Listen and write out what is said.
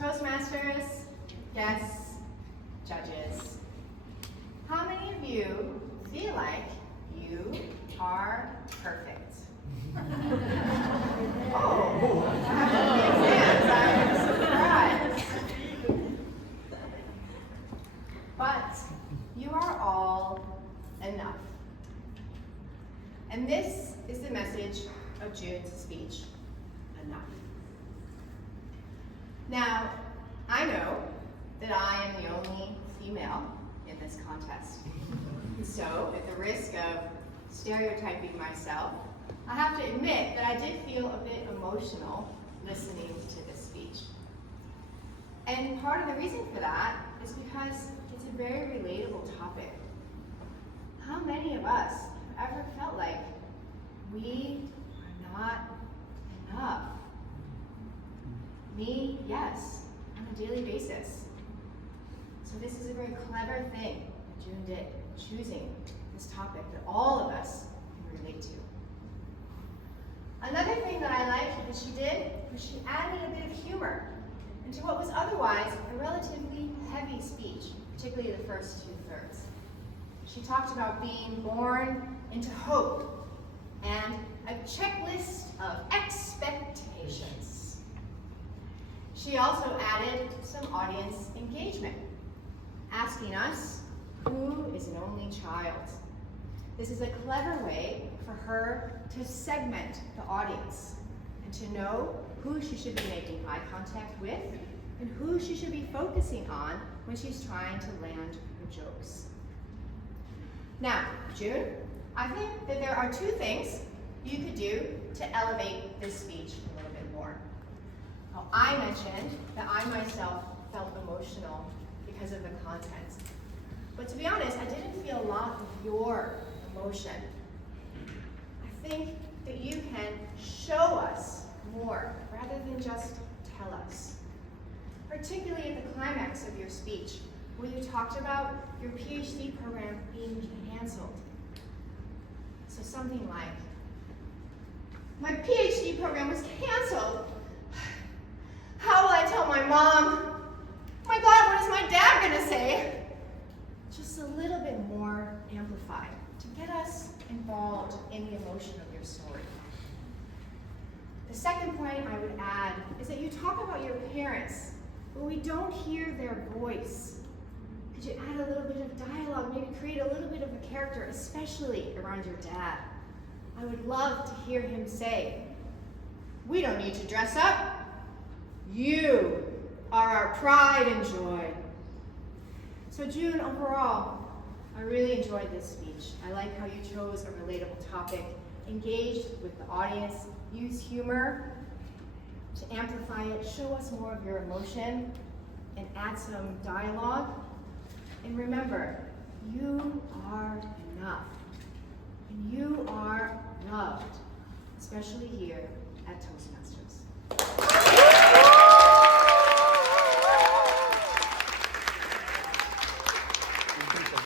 Toastmasters, guests, judges, how many of you feel like you are perfect? Oh, I am surprised. But you are all enough. And this is the message of June's speech, enough. Now, I know that I am the only female in this contest. So, at the risk of stereotyping myself, I have to admit that I did feel a bit emotional listening to this speech. And part of the reason for that is because it's a very relatable topic. How many of us have ever felt like we are not enough? Me, yes, on a daily basis. So this is a very clever thing that June did, choosing this topic that all of us can relate to. Another thing that I liked that she did was she added a bit of humor into what was otherwise a relatively heavy speech, particularly the first 2/3. She talked about being born into hope and a checklist of expectations. She also added some audience engagement, asking us, who is an only child? This is a clever way for her to segment the audience and to know who she should be making eye contact with and who she should be focusing on when she's trying to land her jokes. Now, June, I think that there are 2 things you could do to elevate this speech a little bit more. Now, I mentioned that I myself felt emotional because of the content. But to be honest, I didn't feel a lot of your emotion. I think that you can show us more rather than just tell us. Particularly at the climax of your speech, where you talked about your PhD program being canceled. So something like, my PhD program was canceled. How will I tell my mom? My God, what is my dad gonna say? Just a little bit more amplified to get us involved in the emotion of your story. The second point I would add is that you talk about your parents, but we don't hear their voice. Could you add a little bit of dialogue, maybe create a little bit of a character, especially around your dad? I would love to hear him say, we don't need to dress up. You are our pride and joy. So June, overall, I really enjoyed this speech. I like how you chose a relatable topic, engaged with the audience, use humor to amplify it, show us more of your emotion, and add some dialogue. And remember, you are enough, and you are loved, especially here at Toastmasters.